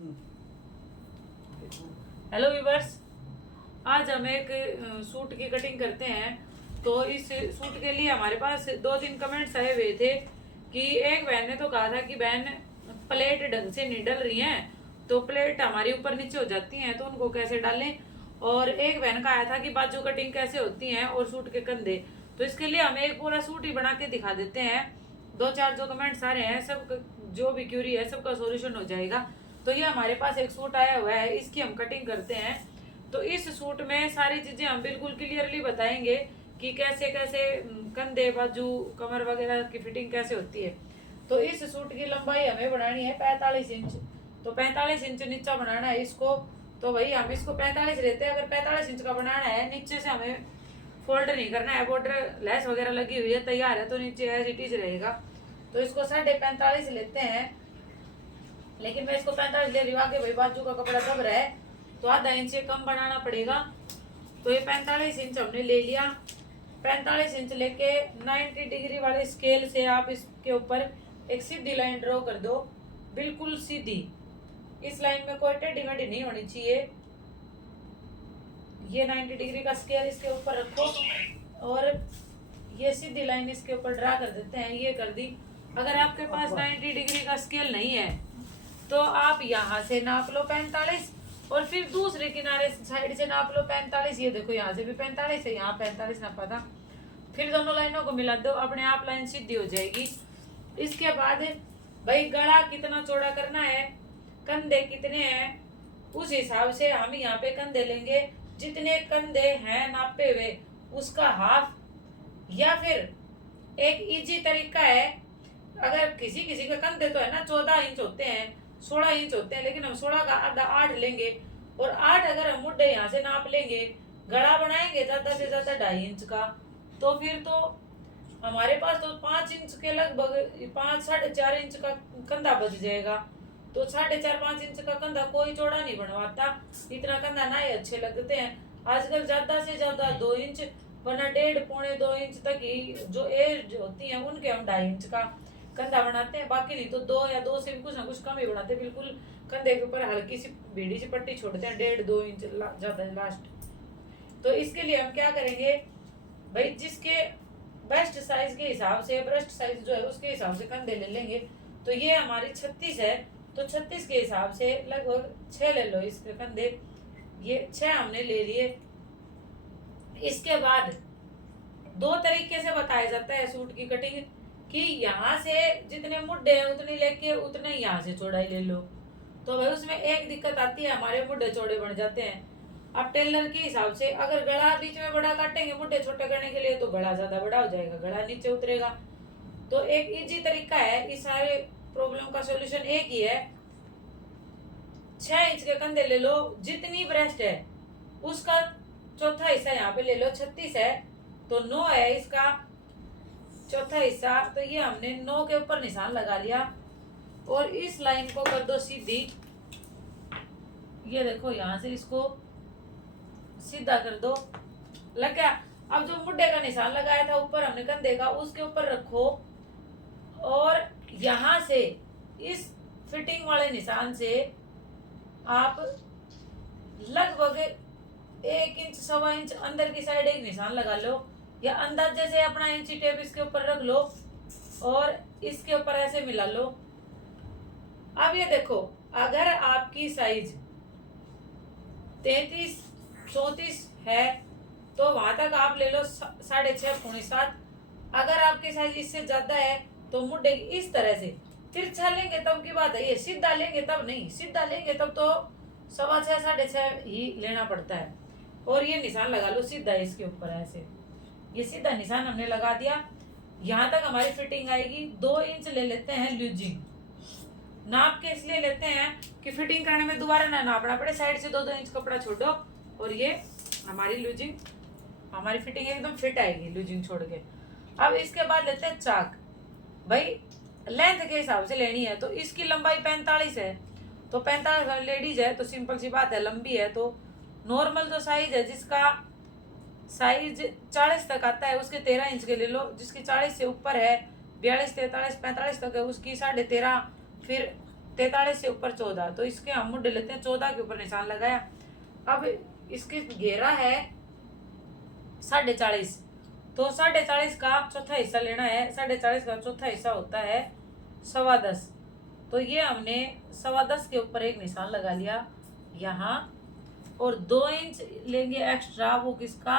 Hello viewers, आज हम एक सूट की कटिंग करते हैं। तो इस सूट के लिए हमारे पास 2-3 कमेंट्स आए हुए थे कि एक बहन ने तो कहा था कि बहन प्लेट ढंग से नहीं डल रही हैं, तो प्लेट हमारी ऊपर नीचे हो जाती हैं, तो उनको कैसे डालें। और एक बहन का आया था कि बाजू कटिंग कैसे होती है और सूट के कंधे। तो इसके लिए हम एक पूरा सूट ही बना के दिखा देते हैं। 2-4 जो कमेंट्स आ रहे हैं, सब जो भी क्यूरी है सबका सॉल्यूशन हो जाएगा। तो ये हमारे पास एक सूट आया हुआ है, इसकी हम कटिंग करते हैं। तो इस सूट में सारी चीजें हम बिल्कुल क्लियरली बताएंगे कि कैसे कैसे कंधे, बाजू, कमर वगैरह की फिटिंग कैसे होती है। तो इस सूट की लंबाई हमें बनानी है 45 इंच। तो 45 इंच नीचा बनाना है इसको। तो भाई हम इसको 45 लेते हैं। अगर 45 इंच का बनाना है, नीचे से हमें फोल्ड नहीं करना है, बॉर्डर लेस वगैरह लगी हुई है, तैयार है, तो नीचे एज इट इज रहेगा। तो इसको 45.5 लेते हैं, लेकिन मैं इसको 45 ले रही हूँ। आगे भाई बाजू का कपड़ा दब रहा है, तो आधा इंच से कम बनाना पड़ेगा। तो ये 45 इंच हमने ले लिया। 45 इंच लेके 90 डिग्री वाले स्केल से आप इसके ऊपर एक सीधी लाइन ड्रॉ कर दो, बिल्कुल सीधी। इस लाइन में कोई टेढ़ी मेढ़ी नहीं होनी चाहिए। ये 90 डिग्री का स्केल इसके ऊपर रखो और ये सीधी लाइन इसके ऊपर ड्रा कर देते हैं। ये कर दी। अगर आपके पास 90 डिग्री का स्केल नहीं है तो आप यहाँ से नाप लो 45 और फिर दूसरे किनारे साइड से नाप लो 45। ये देखो यहाँ से भी 45 है, यहाँ 45 नापा था। फिर दोनों लाइनों को मिला दो, अपने आप लाइन सीधी हो जाएगी। इसके बाद भाई गला कितना चौड़ा करना है, कंधे कितने हैं, उस हिसाब से हम यहाँ पे कंधे लेंगे। जितने कंधे हैं नापे हुए उसका हाफ, या फिर एक इजी तरीका है। अगर किसी किसी के कंधे तो है ना 14 इंच होते हैं, 16 इंच होते हैं, लेकिन हम 16 का आधा 8 लेंगे। और 8 अगर हम मुड्ढे यहाँ से नाप लेंगे, गड़ा बनाएंगे ज्यादा से ज्यादा 2.5 इंच का, तो फिर तो हमारे पास तो 5 इंच के लगभग 5-4.5 इंच का कंधा बच जाएगा। तो 4.5-5 इंच का कंधा कोई चौड़ा नहीं बनवाता, इतना कंधा ना ही अच्छे लगते हैं। आजकल ज्यादा से ज्यादा 2 इंच, वरना 1.5-2 इंच तक ही जो एज होती है उनके हम 2.5 इंच का कंधा बनाते हैं। बाकी नहीं तो 2 या 2 से भी कुछ ना कुछ कम ही बनाते हैं। बिल्कुल कंधे के ऊपर हल्की सी भीड़ी सी पट्टी छोड़ते हैं, 1.5-2 इंच ज्यादा लास्ट। तो इसके लिए हम क्या करेंगे भाई, जिसके बेस्ट साइज के हिसाब से, ब्रेस्ट साइज जो है उसके हिसाब से कंधे ले लेंगे। तो ये हमारी 36 है, तो 36 के हिसाब से लगभग 6 ले लो इसके कंधे। ये 6 हमने ले लिए। इसके बाद 2 तरीके से बताया जाता है सूट की कटिंग, कि यहाँ से जितने मुड्ढे हैं उतने लेके उतने यहाँ से चौड़ाई ले लो। तो भाई उसमें एक दिक्कत आती है, हमारे मुड्ढे चौड़े बन जाते हैं। अब टेलर के हिसाब से अगर गला बीच में बड़ा काटेंगे मुड्ढे छोटे करने के लिए, तो गला ज्यादा बड़ा हो जाएगा, गला नीचे उतरेगा। तो एक इजी तरीका है, इस सारे प्रॉब्लम का सॉल्यूशन एक ही है। 6 इंच के कंधे ले लो, जितनी ब्रेस्ट है उसका चौथा हिस्सा यहाँ पे ले लो। 36 है तो 9 है इसका चौथा हिस्सा, तो ये हमने 9 के ऊपर निशान लगा लिया। और इस लाइन को कर दो सीधी। ये देखो यहाँ से इसको सीधा कर दो, लग गया। अब जो मुड्ढे का निशान लगाया था ऊपर हमने कंधे का, उसके ऊपर रखो और यहाँ से इस फिटिंग वाले निशान से आप लगभग 1 इंच 1.25 इंच अंदर की साइड एक निशान लगा लो, या अंदाजे से अपना इंची टेप इसके ऊपर रख लो और इसके ऊपर ऐसे मिला लो। अब ये देखो, अगर आपकी साइज 33-34 है तो वहां तक आप ले लो 6.5-7। अगर आपकी साइज इससे ज्यादा है तो मुड्ढे इस तरह से तिरछा लेंगे तब की बात है, ये सीधा लेंगे तब नहीं। सीधा लेंगे तब तो 6.25-6.5 ही लेना पड़ता है। और ये निशान लगा लो सीधा इसके ऊपर ऐसे। ये सीधा निशान हमने लगा दिया। यहाँ तक हमारी फिटिंग आएगी। 2 इंच ले लेते हैं लूजिंग। नाप के इसलिए लेते हैं कि फिटिंग करने में दोबारा ना नापना पड़े, साइड से 2-2 इंच कपड़ा छोड़ो और ये हमारी लूजिंग, हमारी फिटिंग एकदम फिट आएगी लूजिंग छोड़ के। अब इसके बाद लेते हैं चाक। भाई लेंथ के हिसाब से लेनी है, तो इसकी लंबाई 45 है, तो 45 लेडीज है तो सिंपल सी बात है, लंबी है। तो नॉर्मल जो साइज है, जिसका साइज 40 तक आता है उसके 13 इंच के ले लो। जिसकी 40 से ऊपर है, 42, 43, 45 तक है, उसकी 13.5, फिर 43 से ऊपर 14, तो इसके हम मुड्ढे लेते हैं, 14 के ऊपर निशान लगाया। अब इसकी घेरा है 40.5, तो 40.5 का चौथा हिस्सा लेना है। 40.5 का चौथा हिस्सा होता है 10.25, तो ये हमने 10.25 के ऊपर एक निशान लगा लिया यहाँ, और 2 इंच लेंगे एक्स्ट्रा, वो किसका,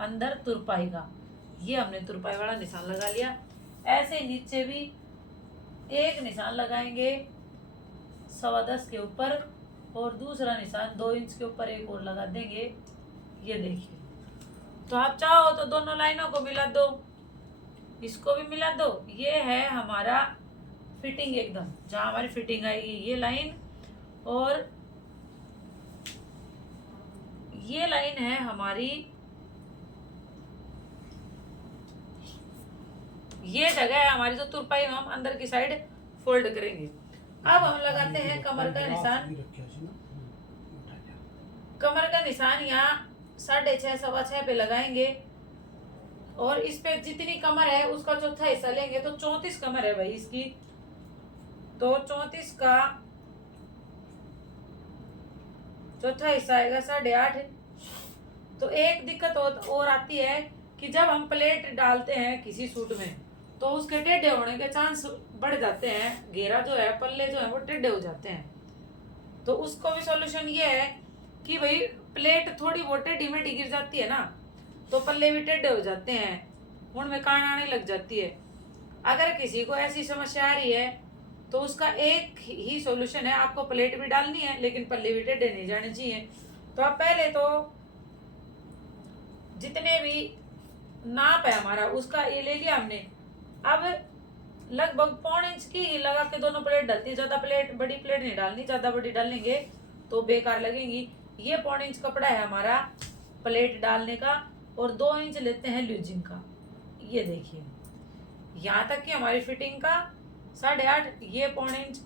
अंदर तुरपाई का। ये हमने तुरपाई वाला निशान लगा लिया। ऐसे नीचे भी एक निशान लगाएंगे 10.25 के ऊपर, और दूसरा निशान 2 इंच के ऊपर एक और लगा देंगे। ये देखिए, तो आप चाहो तो दोनों लाइनों को मिला दो, इसको भी मिला दो। ये है हमारा फिटिंग, एकदम जहां हमारी फिटिंग आएगी ये लाइन, और ये लाइन है हमारी, ये जगह है हमारी जो तुरपाई हम अंदर की साइड फोल्ड करेंगे। अब हम लगाते हैं कमर का निशान। कमर का निशान यहाँ 6.5 6.25 पे लगाएंगे, और इस पे जितनी कमर है उसका चौथा हिस्सा लेंगे, तो 34 कमर है भाई इसकी, तो 34 का चौथा हिस्सा आएगा 8.5। तो एक दिक्कत और आती है कि जब हम प्लेट डालते हैं किसी सूट में, तो उसके टेढ़े होने के चांस बढ़ जाते हैं, घेरा जो है, पल्ले जो है वो टेढ़े हो जाते हैं। तो उसको भी सॉल्यूशन ये है कि भाई प्लेट थोड़ी बहुत टेढ़ी मेढ़ी गिर जाती है ना, तो पल्ले भी टेढ़े हो जाते हैं, उनमें कान आने लग जाती है। अगर किसी को ऐसी समस्या आ रही है तो उसका एक ही सॉल्यूशन है, आपको प्लेट भी डालनी है लेकिन पल्ले भी टेढ़े नहीं जाने चाहिए। तो आप पहले तो जितने भी नाप है हमारा उसका ये ले लिया हमने। अब लगभग 1.5 इंच की लगा के दोनों प्लेट डालती है, ज्यादा प्लेट, बड़ी प्लेट नहीं डालनी, ज्यादा बड़ी डालेंगे तो बेकार लगेंगी। ये 1.5 इंच कपड़ा है हमारा प्लेट डालने का, और 2 इंच लेते हैं लूजिंग का। ये देखिए यहाँ तक कि हमारी फिटिंग का 8.5, ये 1.5 इंच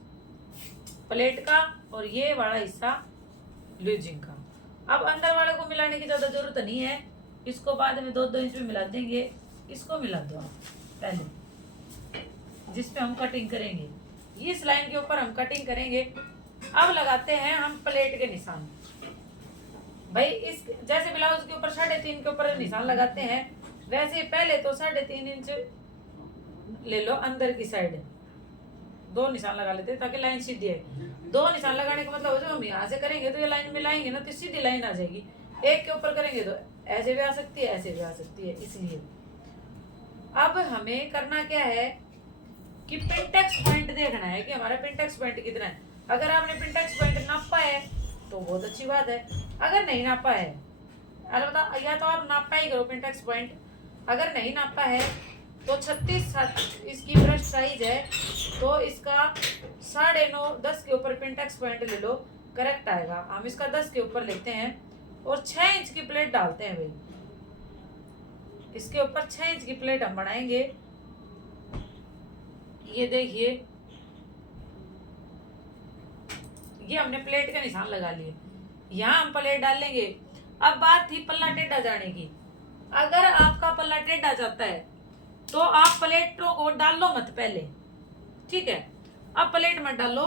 प्लेट का, और ये वाला हिस्सा लूजिंग का। अब अंदर वाले को मिलाने की ज्यादा जरूरत नहीं है, इसको बाद में 2-2 इंच में मिला देंगे। इसको मिला दो आप पहले, जिसपे हम कटिंग करेंगे, इस लाइन के ऊपर हम कटिंग करेंगे। अब लगाते हैं हम प्लेट के निशान। भाई इस जैसे ब्लाउज के ऊपर 3.5 के ऊपर निशान लगाते हैं, वैसे पहले तो 3.5 इंच ले लो, अंदर की साइड 2 निशान लगा लेते हैं ताकि लाइन सीधी है। 2 निशान लगाने का मतलब जो हम यहाँ से करेंगे तो ये लाइन मिलाएंगे ना, तो सीधी लाइन आ जाएगी। एक के ऊपर करेंगे तो ऐसे भी आ सकती है, ऐसे भी आ सकती है। इसलिए अब हमें करना क्या है कि पिंटेक्स पॉइंट देखना है कि हमारा पिंटेक्स पॉइंट कितना है। अगर आपने पिंटेक्स पॉइंट नापा है तो बहुत अच्छी बात है, अगर नहीं नापा है, अलबत्ता या तो आप नापा ही करो पिंटेक्स पॉइंट। अगर नहीं नापा है तो 36 इसकी ब्रश साइज है, तो इसका 9.5 10 के ऊपर पिंटेक्स पॉइंट ले लो, करेक्ट आएगा। हम इसका 10 के ऊपर लेते हैं और 6 इंच की प्लेट डालते हैं। भाई इसके ऊपर 6 इंच की प्लेट हम बनाएंगे। ये देखिए, ये हमने प्लेट का निशान लगा लिए, यहाँ हम प्लेट डालेंगे। अब बात थी पल्ला टेढ़ा जाने की। अगर आपका पल्ला टेढ़ा जाता है तो आप प्लेटों को डालो मत पहले, ठीक है। अब प्लेट मत डालो,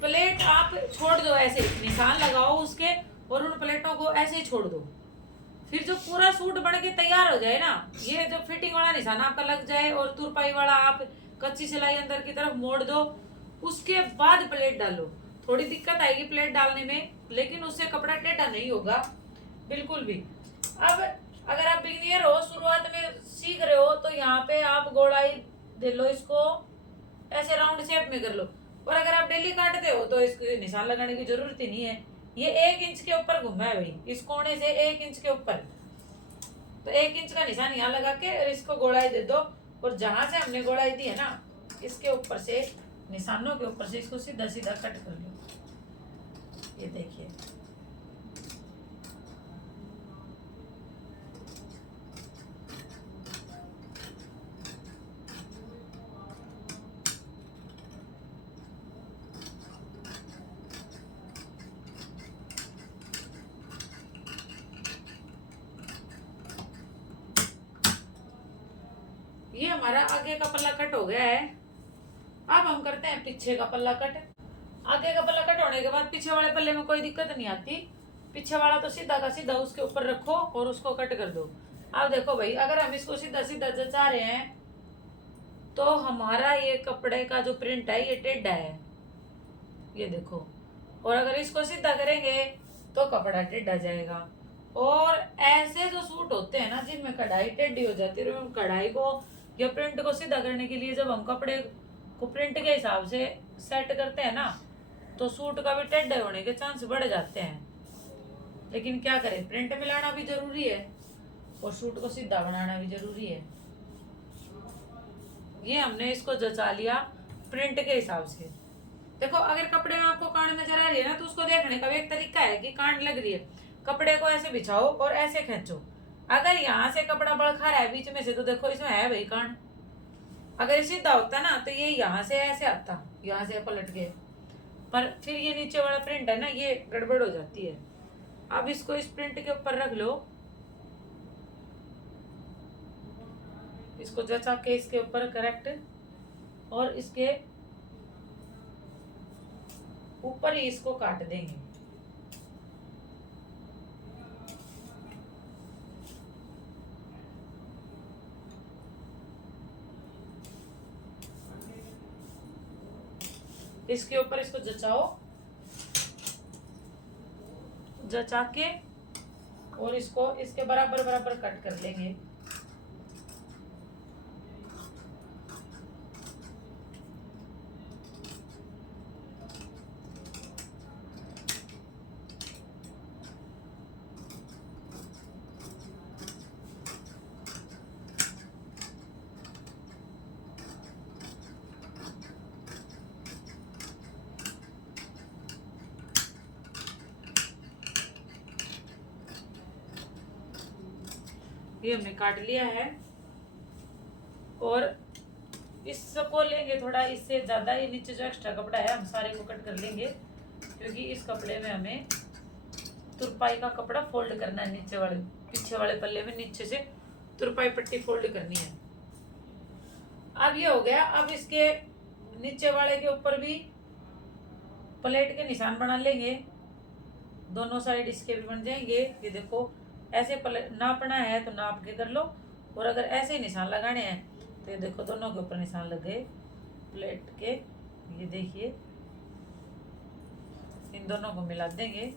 प्लेट आप छोड़ दो, ऐसे निशान लगाओ उसके, और उन प्लेटों को ऐसे ही छोड़ दो। फिर जो पूरा सूट बन के तैयार हो जाए ना, ये जो फिटिंग वाला निशान आपका लग जाए और तुरपाई वाला आप कच्ची सिलाई अंदर की तरफ मोड़ दो, उसके बाद प्लेट डालो। थोड़ी दिक्कत आएगी प्लेट डालने में, लेकिन उससे कपड़ा टेढ़ा नहीं होगा बिल्कुल भी। अब अगर आप बिगिनियर हो, शुरुआत में सीख रहे हो, तो यहाँ पे आप गोलाई दे लो, इसको ऐसे राउंड शेप में कर लो। और अगर आप डेली काटते हो तो इसके निशान लगाने की जरूरत ही नहीं है। ये 1 इंच के ऊपर घुमा है भाई, इस कोने से 1 इंच के ऊपर, तो 1 इंच का निशान यहाँ लगा के और इसको गोलाई दे दो, और जहां से हमने गोलाई दी है ना, इसके ऊपर से, निशानों के ऊपर से इसको सीधा सीधा कट कर लो। ये देखिए, ये हमारा आगे का पल्ला कट हो गया है। अब हम करते हैं पीछे का पल्ला कट। आगे का पल्ला कट होने के बाद पीछे वाले पल्ले में कोई दिक्कत नहीं आती। पीछे वाला तो सीधा का सीधा उसके ऊपर रखो और उसको कट कर दो। अब देखो भाई, अगर हम इसको सीधा सीधा जचा रहे हैं तो हमारा ये कपड़े का जो प्रिंट है ये टेढ़ा है, ये देखो। और अगर इसको सीधा करेंगे तो कपड़ा टेढ़ा जाएगा। और ऐसे जो सूट होते हैं ना जिनमें कढ़ाई टेढ़ी हो जाती है, कढ़ाई को या प्रिंट को सीधा करने के लिए जब हम कपड़े को प्रिंट के हिसाब से सेट करते हैं ना, तो सूट का भी टेढ़े होने के चांस बढ़ जाते हैं। लेकिन क्या करें, प्रिंट मिलाना भी जरूरी है और सूट को सीधा बनाना भी जरूरी है। ये हमने इसको जचा लिया प्रिंट के हिसाब से। देखो, अगर कपड़े में आपको कांड नजर आ रही है ना, तो उसको देखने का भी एक तरीका है कि कांड लग रही है। कपड़े को ऐसे बिछाओ और ऐसे खींचो। अगर यहाँ से कपड़ा बड़खा रहा है बीच में से, तो देखो इसमें है भाई कांड। अगर सीधा होता ना तो ये यहाँ से ऐसे आता, यहाँ से पलट के, पर फिर ये नीचे वाला प्रिंट है ना, ये गड़बड़ हो जाती है। अब इसको इस प्रिंट के ऊपर रख लो, इसको जचा के इसके ऊपर करेक्ट, और इसके ऊपर ही इसको काट देंगे। इसके ऊपर इसको जचाओ, जचा के और इसको इसके बराबर बराबर कट कर लेंगे। ये हमने काट लिया है और इसको लेंगे थोड़ा, इससे ज्यादा ये नीचे जो एक्स्ट्रा कपड़ा है हम सारे को कट कर लेंगे, क्योंकि इस कपड़े में हमें तुरपाई का कपड़ा फोल्ड करना है। नीचे वाले पीछे वाले पल्ले में नीचे से तुरपाई पट्टी फोल्ड करनी है। अब ये हो गया। अब इसके नीचे वाले के ऊपर भी प्लेट के निशान बना लेंगे, दोनों साइड इसके भी बन जाएंगे। ये देखो, ऐसे नापना है तो नाप के कर लो, और अगर ऐसे ही निशान लगाने हैं तो ये देखो दोनों के ऊपर निशान लग गए प्लेट के। ये देखिए, इन दोनों को मिला देंगे।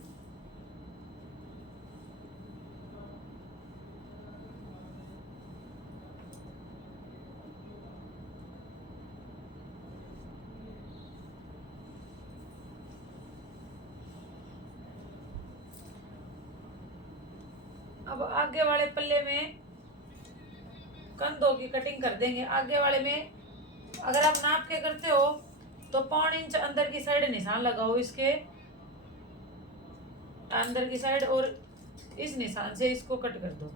अब आगे वाले पल्ले में कंधों की कटिंग कर देंगे। आगे वाले में अगर आप नाप के करते हो तो 1.5 इंच अंदर की साइड निशान लगाओ, इसके अंदर की साइड, और इस निशान से इसको कट कर दो।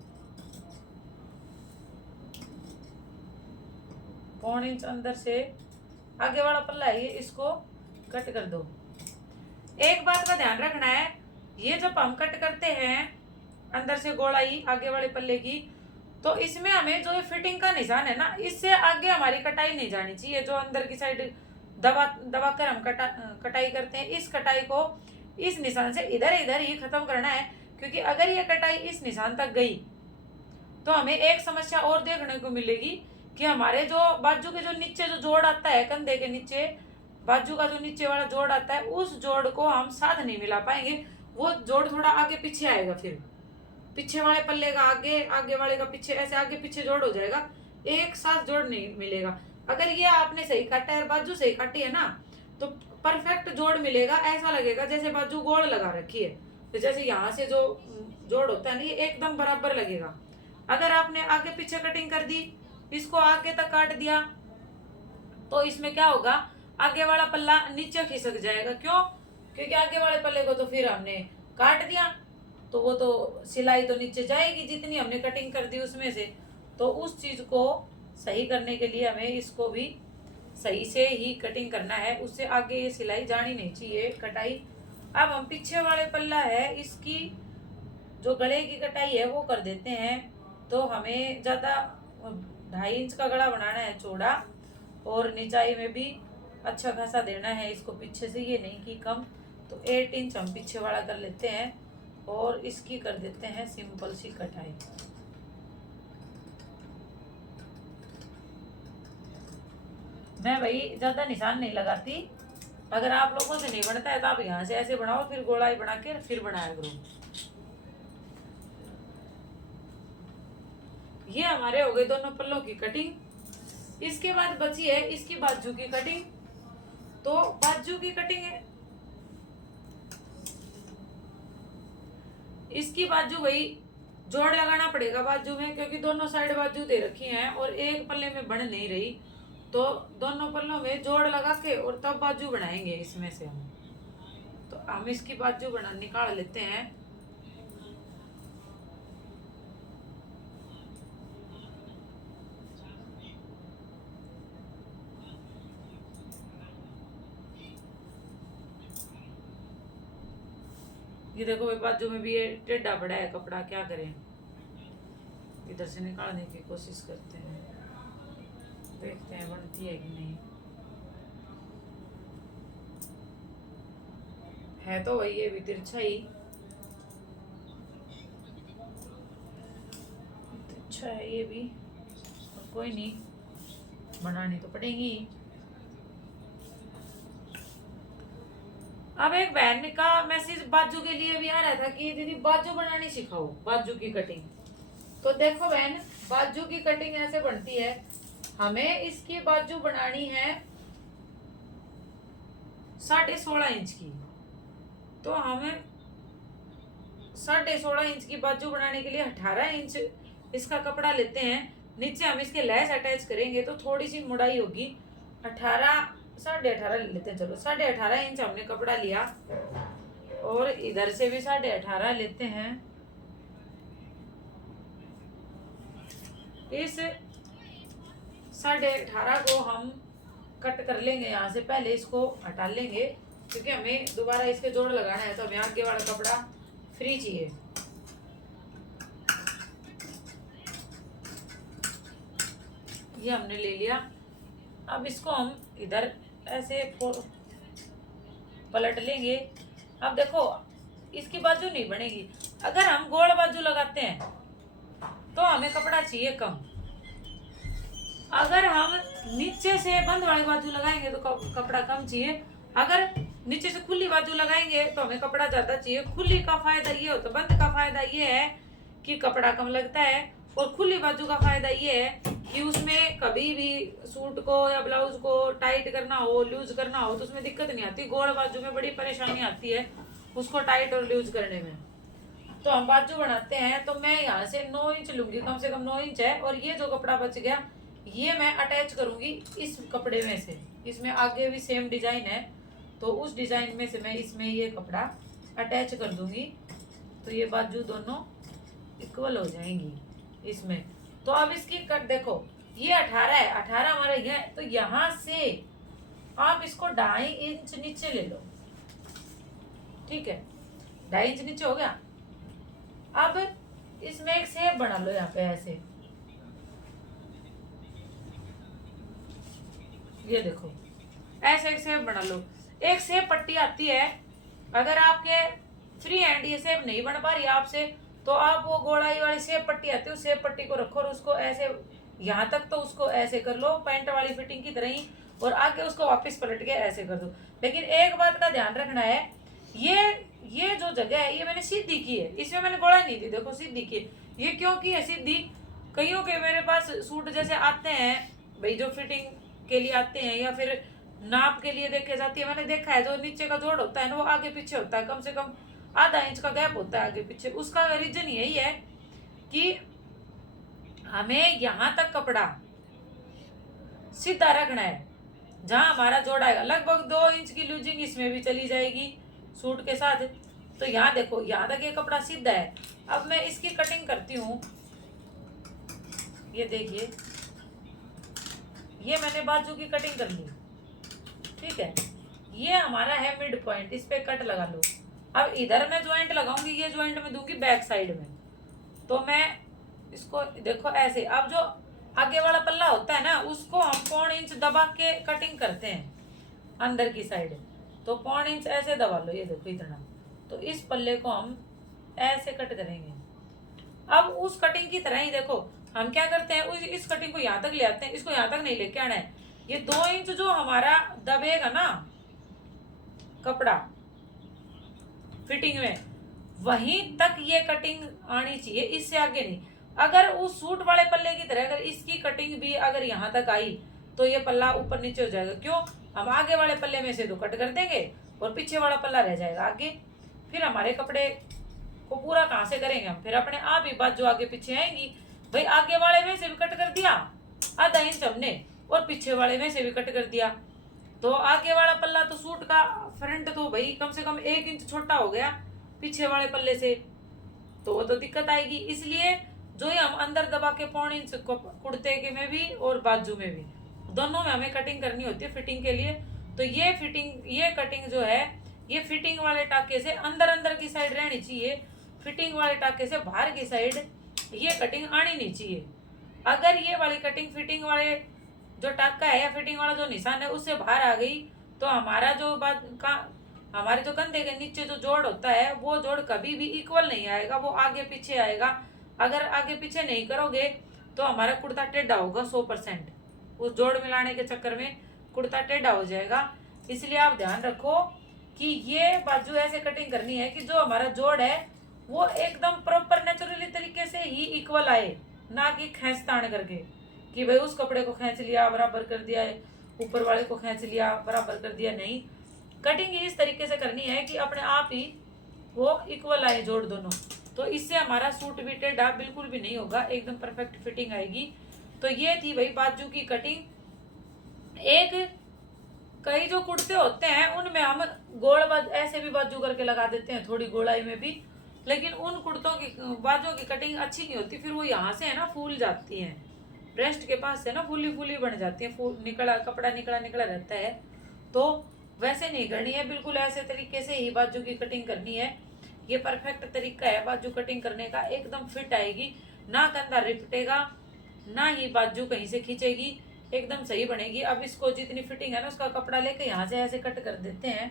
1.5 इंच अंदर से आगे वाला पल्ला है ये, इसको कट कर दो। एक बात का ध्यान रखना है, ये जब हम कट करते हैं अंदर से गोलाई आगे वाले पल्ले की, तो इसमें हमें जो फिटिंग का निशान है ना, इससे आगे हमारी कटाई नहीं जानी चाहिए। जो अंदर की साइड दबा कर हम कटाई करते हैं, इस कटाई को इस निशान से इधर इधर ही खत्म करना है। क्योंकि अगर ये कटाई इस निशान तक गई तो हमें एक समस्या और देखने को मिलेगी कि हमारे जो बाजू के जो नीचे जो जोड़ आता है, कंधे के नीचे बाजू का जो नीचे वाला जोड़ आता है, उस जोड़ को हम साथ नहीं मिला पाएंगे। वो जोड़ थोड़ा आगे पीछे आएगा, फिर पीछे वाले पल्ले का आगे, आगे वाले का पीछे, ऐसे आगे पीछे जोड़ हो जाएगा, एक साथ जोड़ नहीं मिलेगा। अगर ये आपने सही काटा है और बाजू सही काटी है ना, तो परफेक्ट जोड़ मिलेगा। ऐसा लगेगा जैसे बाजू गोल लगा रखी है, तो जैसे यहाँ से जो जोड़ होता है ना, ये एकदम बराबर लगेगा। अगर आपने आगे पीछे कटिंग कर दी, इसको आगे तक काट दिया, तो इसमें क्या होगा, आगे वाला पल्ला नीचे खिसक जाएगा। क्यों? क्योंकि आगे वाले पल्ले को तो फिर हमने काट दिया, तो वो तो सिलाई तो नीचे जाएगी जितनी हमने कटिंग कर दी उसमें से। तो उस चीज को सही करने के लिए हमें इसको भी सही से ही कटिंग करना है, उससे आगे ये सिलाई जानी नहीं चाहिए, कटाई। अब हम पीछे वाले पल्ला है, इसकी जो गले की कटाई है वो कर देते हैं। तो हमें ज्यादा 2.5 इंच का गला बनाना है चौड़ा, और निचाई में भी अच्छा खासा देना है इसको पीछे से, ये नहीं कि कम। तो 8 इंच हम पीछे वाला कर लेते हैं और इसकी कर देते हैं सिंपल सी कटाई। मैं भाई ज्यादा निशान नहीं लगाती, अगर आप लोगों से नहीं बनता है तो आप यहाँ से ऐसे बनाओ, फिर गोलाई बना के फिर बनाया करो। ये हमारे हो गए दोनों पल्लों की कटिंग। इसके बाद बची है इसकी बाजू की कटिंग। तो बाजू की कटिंग है, इसकी बाजू वही जोड़ लगाना पड़ेगा बाजू में, क्योंकि दोनों साइड बाजू दे रखी हैं और एक पल्ले में बन नहीं रही, तो दोनों पल्लों में जोड़ लगा के और तब बाजू बनाएंगे इसमें से हम। तो हम इसकी बाजू बना निकाल लेते हैं। ये देखो भाई बाजू में भी ये टेढ़ा बड़ा है कपड़ा, क्या करें, इधर से निकालने की कोशिश करते हैं, देखते हैं बनती है कि नहीं। है तो वही ये भी तिरछा ही, तिरछा है ये भी, और कोई नहीं, बनानी तो पड़ेगी। अब एक बहन का मैसेज बाजू के लिए भी आ रहा था कि दीदी बाजू बनानी सिखाओ, बाजू की कटिंग। तो देखो बहन, बाजू की कटिंग ऐसे बनती है, हमें इसकी बाजू बनानी है 16.5 इंच की। तो हमें 16.5 इंच की बाजू बनाने के लिए 18 इंच इसका कपड़ा लेते हैं। नीचे हम इसके लैस अटैच करेंगे तो थोड़ी सी मुड़ाई होगी, 18.5 ले लेते हैं, चलो 18.5 इंच हमने कपड़ा लिया, और इधर से भी 18.5 लेते हैं। इस 18.5 को हम कट कर लेंगे, यहाँ से पहले इसको हटा लेंगे, क्योंकि हमें दोबारा इसके जोड़ लगाना है, तो हमें आगे वाला कपड़ा फ्री चाहिए। ये हमने ले लिया। अब इसको हम इधर ऐसे पलट लेंगे। अब देखो इसकी बाजू नहीं बनेगी, अगर हम गोल बाजू लगाते हैं तो हमें कपड़ा चाहिए कम, अगर हम नीचे से बंद वाली बाजू लगाएंगे तो कपड़ा कम चाहिए, अगर नीचे से खुली बाजू लगाएंगे तो हमें कपड़ा ज्यादा चाहिए। खुली का फायदा ये होता है, बंद का फायदा ये है कि कपड़ा कम लगता है, और खुली बाजू का फायदा ये है कि उसमें कभी भी सूट को या ब्लाउज को टाइट करना हो, लूज करना हो, तो उसमें दिक्कत नहीं आती। गोल बाजू में बड़ी परेशानी आती है उसको टाइट और लूज करने में। तो हम बाजू बनाते हैं, तो मैं यहाँ से 9 इंच लूंगी, कम से कम 9 इंच है, और ये जो कपड़ा बच गया ये मैं अटैच करूंगी इस कपड़े में से। इसमें आगे भी सेम डिजाइन है, तो उस डिजाइन में से मैं इसमें ये कपड़ा अटैच कर दूंगी, तो ये बाजू दोनों इक्वल हो जाएंगी इसमें। तो अब इसकी कट देखो, ये 18 है, 18 हमारा ये, तो यहाँ से आप इसको 2.5 इंच नीचे ले लो, ठीक है, 2.5 इंच नीचे हो गया। अब इसमें एक शेप बना लो यहाँ पे ऐसे, ये देखो ऐसे एक शेप बना लो। एक शेप पट्टी आती है, अगर आपके फ्री हैंड ये शेप नहीं बन पा रही आपसे, तो आप वो गोलाई वाली शेप पट्टी आती है, उस शेप पट्टी को रखो और उसको ऐसे यहाँ तक तो उसको ऐसे कर लो पैंट वाली फिटिंग की तरह ही, और आगे उसको वापस पलट के ऐसे कर दो। लेकिन एक बात का ध्यान रखना है, ये जो जगह है ये मैंने सीधी की है, इसमें मैंने गोलाई नहीं दी, देखो सीधी की। ये क्यों की है सीधी, कईयों के मेरे पास सूट जैसे आते हैं भाई, जो फिटिंग के लिए आते हैं या फिर नाप के लिए देखे जाती है, मैंने देखा है जो नीचे का जोड़ होता है ना वो आगे पीछे होता है, कम से कम आधा इंच का गैप होता है आगे पीछे। उसका रीजन यही है कि हमें यहाँ तक कपड़ा सीधा रखना है, जहां हमारा जोड़ आएगा लगभग 2 इंच की लूजिंग इसमें भी चली जाएगी सूट के साथ। तो यहाँ देखो यहाँ तक ये कपड़ा सीधा है। अब मैं इसकी कटिंग करती हूँ, ये देखिए ये मैंने बाजू की कटिंग कर ली, ठीक है, ये हमारा है मिड पॉइंट, इस पे कट लगा लो। अब इधर मैं ज्वाइंट लगाऊंगी, ये ज्वाइंट में दूंगी बैक साइड में, तो मैं इसको देखो ऐसे। अब जो आगे वाला पल्ला होता है ना उसको हम 1.25 इंच दबा के कटिंग करते हैं, अंदर की साइड। तो 1.5 इंच ऐसे दबा लो, ये देखो इतना। तो इस पल्ले को हम ऐसे कट करेंगे। अब उस कटिंग की तरह ही देखो हम क्या करते हैं, इस कटिंग को यहाँ तक ले आते हैं, इसको यहाँ तक नहीं लेके आना है। ये 2 इंच जो हमारा दबेगा ना कपड़ा फिटिंग में, वहीं तक ये कटिंग आनी चाहिए, इससे आगे नहीं। अगर उस सूट वाले पल्ले की तरह अगर इसकी कटिंग भी अगर यहाँ तक आई तो ये पल्ला ऊपर नीचे हो जाएगा। क्यों? हम आगे वाले पल्ले में से तो कट कर देंगे और पीछे वाला पल्ला रह जाएगा आगे। फिर हमारे कपड़े को पूरा कहाँ से करेंगे हम? फिर अपने आप ही बात जो आगे पीछे आएंगी। भाई आगे वाले में से भी कट कर दिया आधा इंच हमने, और पीछे वाले में से भी कट कर दिया, तो आगे वाला पल्ला तो सूट का फ्रंट तो भाई कम से कम 1 इंच छोटा हो गया पीछे वाले पल्ले से, तो वो तो दिक्कत आएगी। इसलिए जो ये हम अंदर दबा के 1.5 इंच कुर्ते के में भी और बाजू में भी दोनों में हमें कटिंग करनी होती है फिटिंग के लिए। तो ये कटिंग जो है ये फिटिंग वाले टाके से अंदर की साइड रहनी चाहिए, फिटिंग वाले टाके से बाहर की साइड ये कटिंग आनी नहीं चाहिए। अगर ये वाली कटिंग फिटिंग वाले जो टाका है या फिटिंग वाला जो निशान है उससे बाहर आ गई तो हमारा जो हमारे जो कंधे के नीचे जो जोड़ होता है वो जोड़ कभी भी इक्वल नहीं आएगा, वो आगे पीछे आएगा। अगर आगे पीछे नहीं करोगे तो हमारा कुर्ता टेढ़ा होगा 100%। उस जोड़ मिलाने के चक्कर में कुर्ता टेढ़ा हो जाएगा। इसलिए आप ध्यान रखो कि ये बाजू ऐसे कटिंग करनी है कि जो हमारा जोड़ है वो एकदम प्रॉपर नेचुरली तरीके से ही इक्वल आए, ना कि खींच तान करके कि भाई उस कपड़े को खींच लिया बराबर कर दिया, ऊपर वाले को खींच लिया बराबर कर दिया। नहीं, कटिंग इस तरीके से करनी है कि अपने आप ही वो इक्वल आए जोड़ दोनों। तो इससे हमारा सूट भी टेढ़ा बिल्कुल भी नहीं होगा, एकदम परफेक्ट फिटिंग आएगी। तो ये थी भाई बाजू की कटिंग। एक कई जो कुर्ते होते हैं उनमें हम गोल ऐसे भी बाजू करके लगा देते हैं थोड़ी गोलाई में भी, लेकिन उन कुर्तों की बाजू की कटिंग अच्छी नहीं होती। फिर वो यहाँ से है ना फूल जाती हैं, ब्रेस्ट के पास से ना फूली फूली बन जाती है, कपड़ा निकला रहता है। तो वैसे नहीं करनी है, बिल्कुल ऐसे तरीके से ही बाजू की कटिंग करनी है। ये परफेक्ट तरीका है बाजू कटिंग करने का, एकदम फिट आएगी, ना कंधा रिपटेगा ना ही बाजू कहीं से खींचेगी, एकदम सही बनेगी। अब इसको जितनी फिटिंग है ना उसका कपड़ा लेके यहाँ से ऐसे कट कर देते हैं।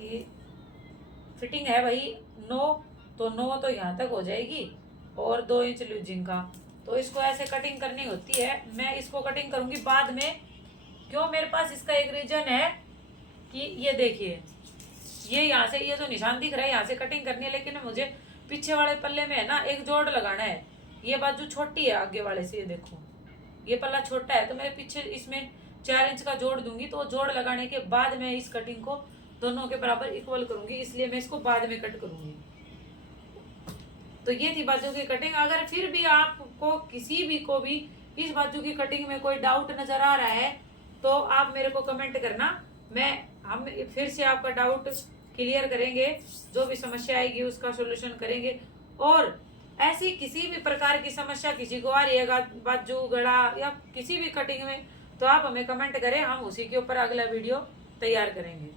ये फिटिंग है भाई 9, तो 9 तो यहाँ तक हो जाएगी और 2 इंच लूजिंग का। तो इसको ऐसे कटिंग करनी होती है। मैं इसको कटिंग करूंगी बाद में, क्यों मेरे पास इसका एक रीजन है कि ये देखिए ये यहाँ से ये जो निशान दिख रहा है यहाँ से कटिंग करनी है, लेकिन मुझे पीछे वाले पल्ले में है ना एक जोड़ लगाना है। ये बाजू छोटी है आगे वाले से, ये देखो ये पल्ला छोटा है तो मैं पीछे इसमें 4 इंच का जोड़ दूंगी, तो जोड़ लगाने के बाद मैं इस कटिंग को दोनों के बराबर इक्वल करूंगी, इसलिए मैं इसको बाद में कट करूंगी। तो ये थी बाजू की कटिंग। अगर फिर भी आपको किसी भी को भी इस बाजू की कटिंग में कोई डाउट नजर आ रहा है तो आप मेरे को कमेंट करना, हम फिर से आपका डाउट क्लियर करेंगे, जो भी समस्या आएगी उसका सोल्यूशन करेंगे। और ऐसी किसी भी प्रकार की समस्या किसी को आ रही है बाजू गला या किसी भी कटिंग में, तो आप हमें कमेंट करें, हम उसी के ऊपर अगला वीडियो तैयार करेंगे।